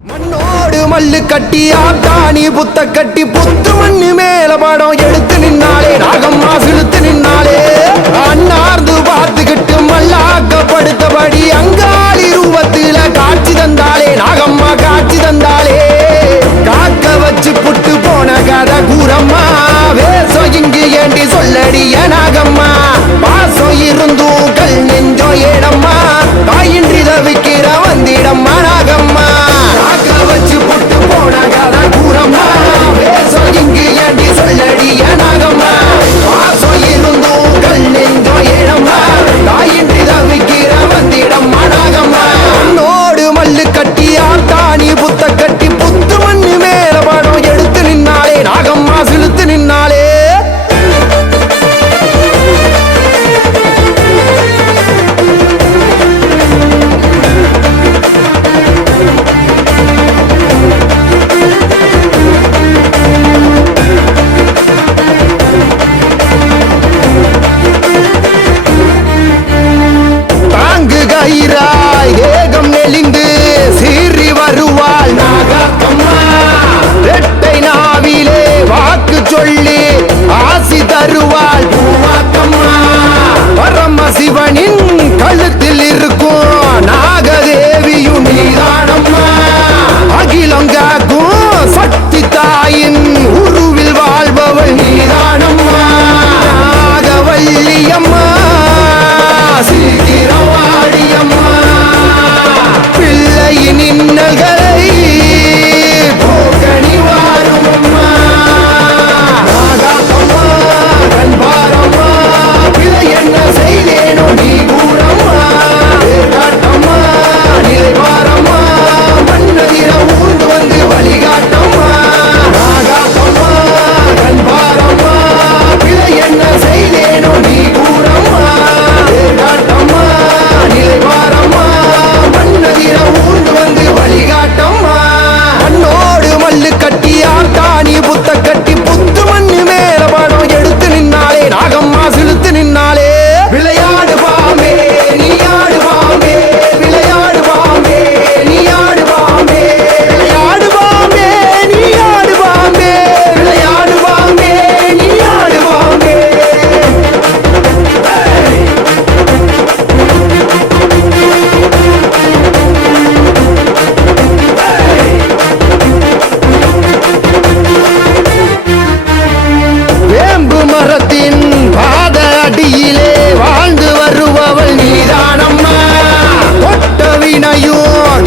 மண்ணோடு மல்லு கட்டி ஆட்டாணி புத்த கட்டி புத்து மண்ணு மேல படம் எடுத்து நின்னாலே நாகம்மா சிலுத்து நின்னாலே அண்ணார்ந்து பார்த்துக்கிட்டு மல்லாக்கப்படுத்தபடி அங்காளி ரூபத்தில காட்சி தந்தாலே நாகம்மா காட்சி தந்தாலே காக்க வச்சு புட்டு போன கதை கூறம்மா வேசம் இங்கு ஏண்டி சொல்லடிய நாகம்மா பாசம் இருந்தும் கல் நெஞ்சோ ஏடம்மா தாயின்றி தவிக்கிற வந்திடம்மா நாகம்மா வச்சு புட்டு போன கதை கூறம்மா வேசம் இங்கு ஏண்டி சொல்லடிய நாகம்மா பாசம் இருந்தும் கல் நெஞ்சோ ஏடம்மா தாயின்றி தவிக்கிற வந்திடம்மா நாகம்மா நோடு மல்லு கட்டி ஆட்டாணி புத்த கட்டி புத்து மண்ணு மேல படம் எடுத்து நின்னாலே நாகம்மா சிலுத்து நின்னாலே ஏகம் நெளிந்து சீறி வருவாள் நாகம்மா ரெட்டை நாவிலே வாக்கு சொல்லி ஆசி தருவாள் பூவாக்கம்மா பரமசிவனின் கழுத்தில் இருக்கும் நாகதேவியும் நீதானம்மா அகிலம் காக்கும் சக்தி தாயின் உருவில் வாழ்பவள் நீதானம்மா நாகவல்லியம்மா சீக்கிரவாடியம்மா பிள்ளையின் இன்னல்களை போக்கணி வாருமம்மா நாகம்மா கண்பாரம்மா பிழை என்ன செய்தேனோ நீ கூறம்மா காட்டம்மா நிலை பாரம்மா மன்னதிர ஊர்ந்து வந்து வழிகாட்டம்மா நாகம்மா கண்பாரம்மா பிழை என்ன செய்தேனோ நீ கூறம்மா காட்டம்மா நிலை பாரம்மா மன்னதிர ஊர்ந்து வந்து வழிகாட்டம்மா மண்ணோடு மல்லு கட்டி ஆட்டாணி புத்த கட்டி புத்து மண்ணு மேல படம் எடுத்து நின்னாலே நாகம்மா சிலுத்து நின்னாலே விளையாடு பாமே நீ ஆடு பாமே விளையாடு பாமே நீ ஆடு பாமே விளையாடு பாமே நீ ஆடு பாமே விளையாடு பாமே நீ ஆடு பாமே வேம்பு மரத்தின் பாத அடியிலே வாழ்ந்து வருபவள் நீதானம்மா தொட்ட வினையும்